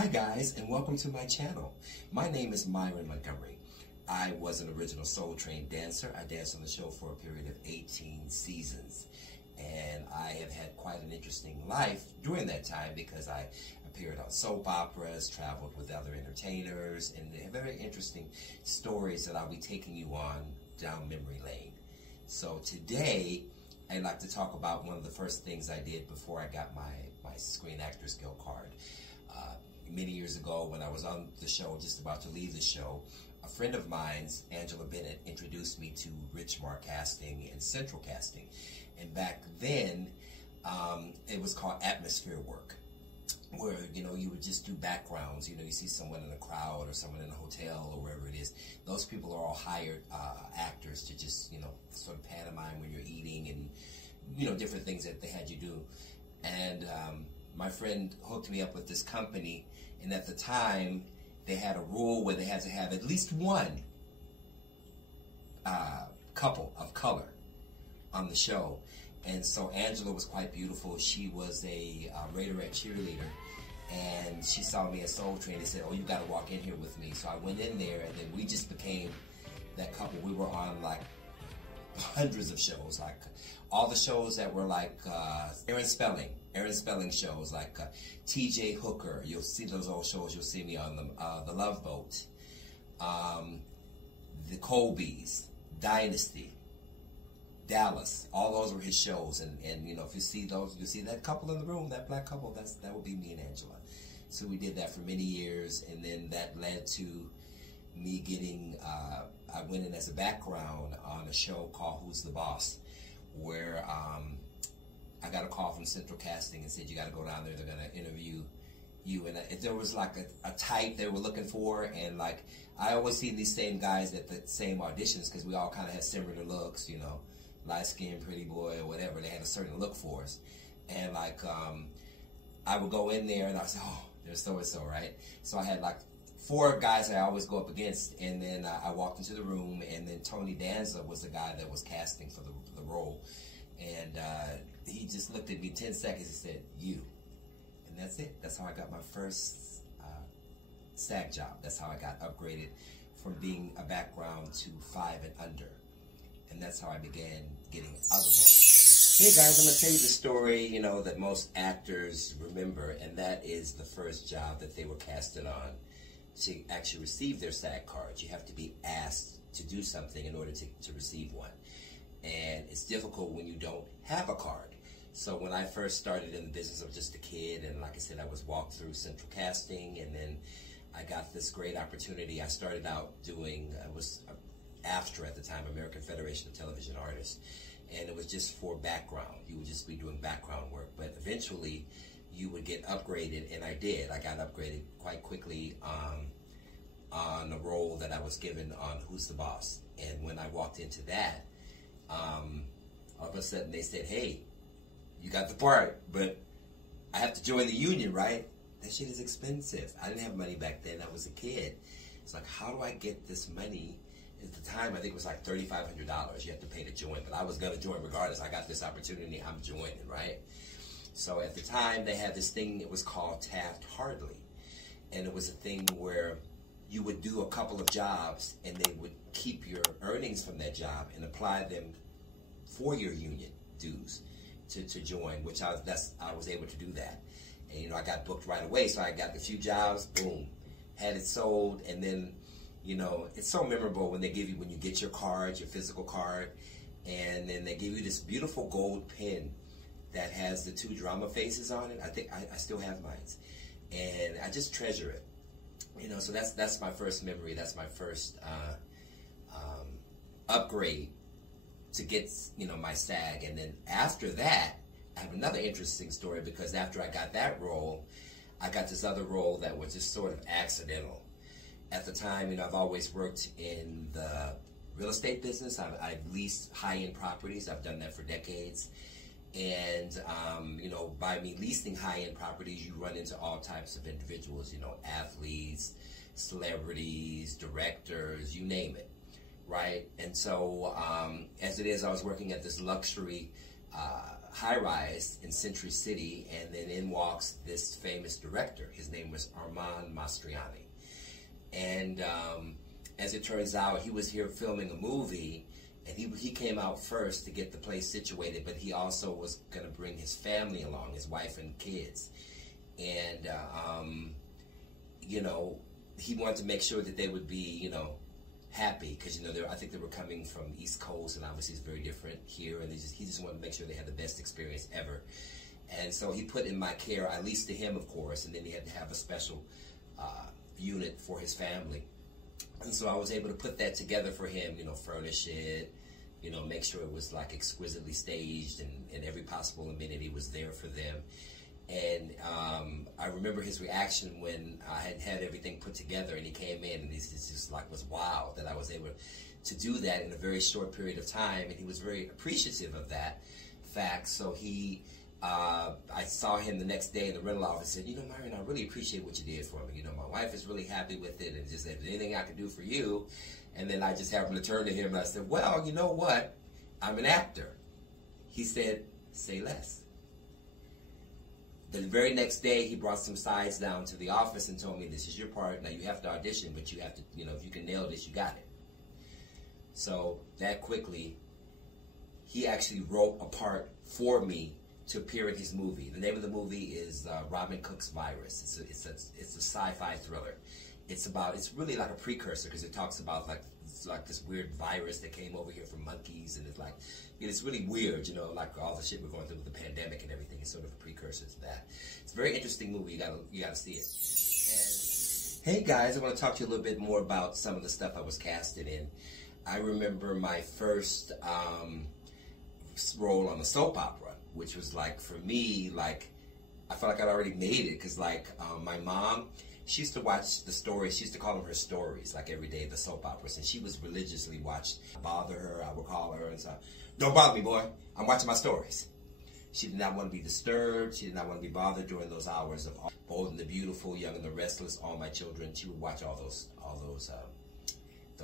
Hi guys, and welcome to my channel. My name is Myron Montgomery. I was an original Soul Train dancer. I danced on the show for a period of 18 seasons. And I have had quite an interesting life during that time because I appeared on soap operas, traveled with other entertainers, and they have very interesting stories that I'll be taking you on down memory lane. So today, I'd like to talk about one of the first things I did before I got my Screen Actors Guild card. Many years ago, when I was on the show, just about to leave the show, a friend of mine's, Angela Bennett, introduced me to Richmar Casting and Central Casting. And back then, it was called atmosphere work, where, you know, you would just do backgrounds. You know, you see someone in a crowd or someone in a hotel or wherever it is. Those people are all hired actors to just, you know, sort of pantomime when you're eating and, you know, different things that they had you do. And my friend hooked me up with this company, and at the time, they had a rule where they had to have at least one couple of color on the show. And so Angela was quite beautiful. She was a Raiderette cheerleader, and she saw me at Soul Train and said, "Oh, you got to walk in here with me." So I went in there, and then we just became that couple. We were on like hundreds of shows, like all the shows that were like Aaron Spelling shows, like T.J. Hooker. You'll see those old shows. You'll see me on them. The Love Boat, the Colbys, Dynasty, Dallas. All those were his shows, and you know, if you see those, you see that couple in the room, that black couple. That would be me and Angela. So we did that for many years, and then that led to me getting. I went in as a background on a show called Who's the Boss, where I got a call from Central Casting and said, "You got to go down there. They're going to interview you." And there was like a type they were looking for, and like I always see these same guys at the same auditions because we all kind of had similar looks, you know, light skinned, pretty boy, or whatever. They had a certain look for us, and like I would go in there and I would say, "Oh, there's so and so," right? So I had like 4 guys I always go up against, and then I walked into the room, and then Tony Danza was the guy that was casting for the role, and he just looked at me 10 seconds and said, "You," and that's it. That's how I got my first SAG job. That's how I got upgraded from being a background to 5 and under, and that's how I began getting other roles. Hey guys, I'm going to tell you the story, you know, that most actors remember, and that is the first job that they were casted on. To actually receive their SAG cards, you have to be asked to do something in order to receive one. And it's difficult when you don't have a card. So when I first started in the business, I was just a kid, and like I said, I was walked through Central Casting, and then I got this great opportunity. I started out doing, it was AFTRA at the time, American Federation of Television Artists, and it was just for background. You would just be doing background work, but eventually you would get upgraded, and I did. I got upgraded quite quickly on a role that I was given on Who's the Boss. And when I walked into that, all of a sudden they said, "Hey, you got the part, but I have to join the union, right?" That shit is expensive. I didn't have money back then. I was a kid. It's like, how do I get this money? At the time, I think it was like $3,500 you have to pay to join, but I was going to join regardless. I got this opportunity, I'm joining, right? So at the time, they had this thing, it was called Taft-Hartley. And it was a thing where you would do a couple of jobs, and they would keep your earnings from that job and apply them for your union dues to join, which I was able to do that. And, you know, I got booked right away, so I got a few jobs, boom, had it sold, and then, you know, it's so memorable when you get your card, your physical card, and then they give you this beautiful gold pen that has the 2 drama faces on it. I think I still have mine, and I just treasure it. You know, so that's my first memory. That's my first upgrade to get, you know, my SAG. And then after that, I have another interesting story, because after I got that role, I got this other role that was just sort of accidental. At the time, you know, I've always worked in the real estate business. I've leased high-end properties. I've done that for decades. And, you know, by me leasing high-end properties, you run into all types of individuals, you know, athletes, celebrities, directors, you name it, right? And so, as it is, I was working at this luxury high-rise in Century City, and then in walks this famous director. His name was Armand Mastriani. And as it turns out, he was here filming a movie, and he came out first to get the place situated, but he also was going to bring his family along, his wife and kids. And, you know, he wanted to make sure that they would be, you know, happy, because, you know, I think they were coming from the East Coast, and obviously it's very different here, and he just wanted to make sure they had the best experience ever. And so he put in my care, at least to him, of course, and then he had to have a special unit for his family. And so I was able to put that together for him, you know, furnish it, you know, make sure it was like exquisitely staged, and every possible amenity was there for them. And I remember his reaction when I had everything put together, and he came in, and he just like was wow that I was able to do that in a very short period of time, and he was very appreciative of that fact. So he, I saw him the next day in the rental office and said, you know, Myron, I really appreciate what you did for me. You know, my wife is really happy with it, and just if there's anything I could do for you. And then I just happened to turn to him and I said, well, you know what? I'm an actor. He said, say less. The very next day, he brought some sides down to the office and told me, this is your part. Now you have to audition, but you have to, you know, if you can nail this, you got it. So that quickly, he actually wrote a part for me to appear in his movie. The name of the movie is Robin Cook's Virus. It's a sci-fi thriller. It's really like a precursor, because it talks about like this weird virus that came over here from monkeys, and it's really weird, you know, like all the shit we're going through with the pandemic and everything. It's sort of a precursor to that. It's a very interesting movie. You gotta see it. And hey guys, I want to talk to you a little bit more about some of the stuff I was casted in. I remember my first role on a soap opera, which was like, for me, like, I felt like I'd already made it, because like my mom, she used to watch the stories. She used to call them her stories, like every day, the soap operas, and she was religiously watched. Bother her, I would call her and say, don't bother me, boy, I'm watching my stories. She did not want to be disturbed. She did not want to be bothered during those hours of Bold and the Beautiful, Young and the Restless, All My Children. She would watch all those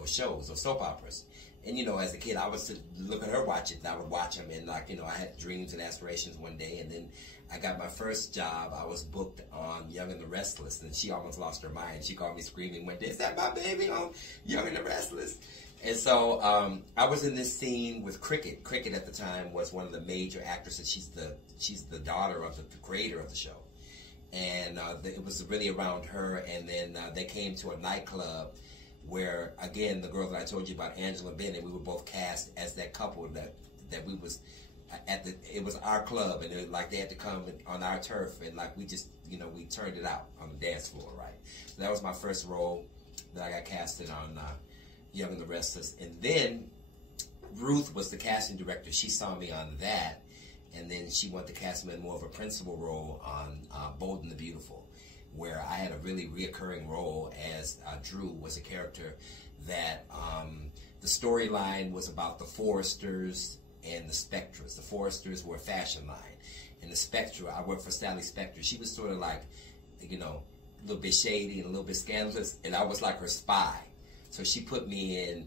shows, those soap operas. And, you know, as a kid, I was to look at her watch it, and I would watch them, and, like, you know, I had dreams and aspirations one day, and then I got my first job. I was booked on Young and the Restless, and she almost lost her mind. She called me screaming one day, is that my baby on Young and the Restless? And so I was in this scene with Cricket. Cricket at the time was one of the major actresses. She's the daughter of the creator of the show. And it was really around her, and then they came to a nightclub where, again, the girl that I told you about, Angela Bennett, we were both cast as that couple that we was it was our club, and it, like, they had to come on our turf, and like we just, you know, we turned it out on the dance floor, right? So that was my first role that I got casted on Young and the Restless. And then Ruth was the casting director. She saw me on that, and then she wanted to cast me in more of a principal role on Bold and the Beautiful, where I had a really reoccurring role as Drew was a character that the storyline was about the Foresters and the Spectres. The Foresters were a fashion line, and the Spectre, I worked for Sally Spectre. She was sort of like, you know, a little bit shady and a little bit scandalous, and I was like her spy. So she put me in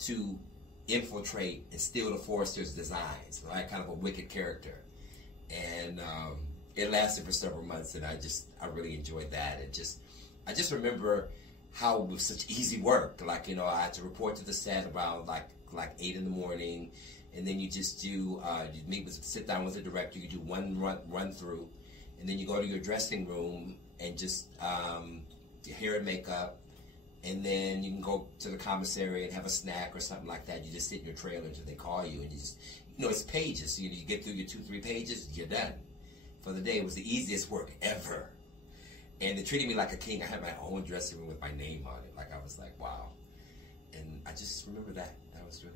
to infiltrate and steal the Foresters' designs, right? Kind of a wicked character. And it lasted for several months, and I really enjoyed that. I just remember how it was such easy work. Like, you know, I had to report to the set around like 8 in the morning, and then you just do, you sit down with the director, you do one run through, and then you go to your dressing room and just your hair and makeup, and then you can go to the commissary and have a snack or something like that. You just sit in your trailer until they call you, and you just, you know, it's pages. So, you know, you get through your 2-3 pages, you're done for the day. It was the easiest work ever. And they treated me like a king. I had my own dressing room with my name on it. Like, I was like, wow. And I just remember that. That was really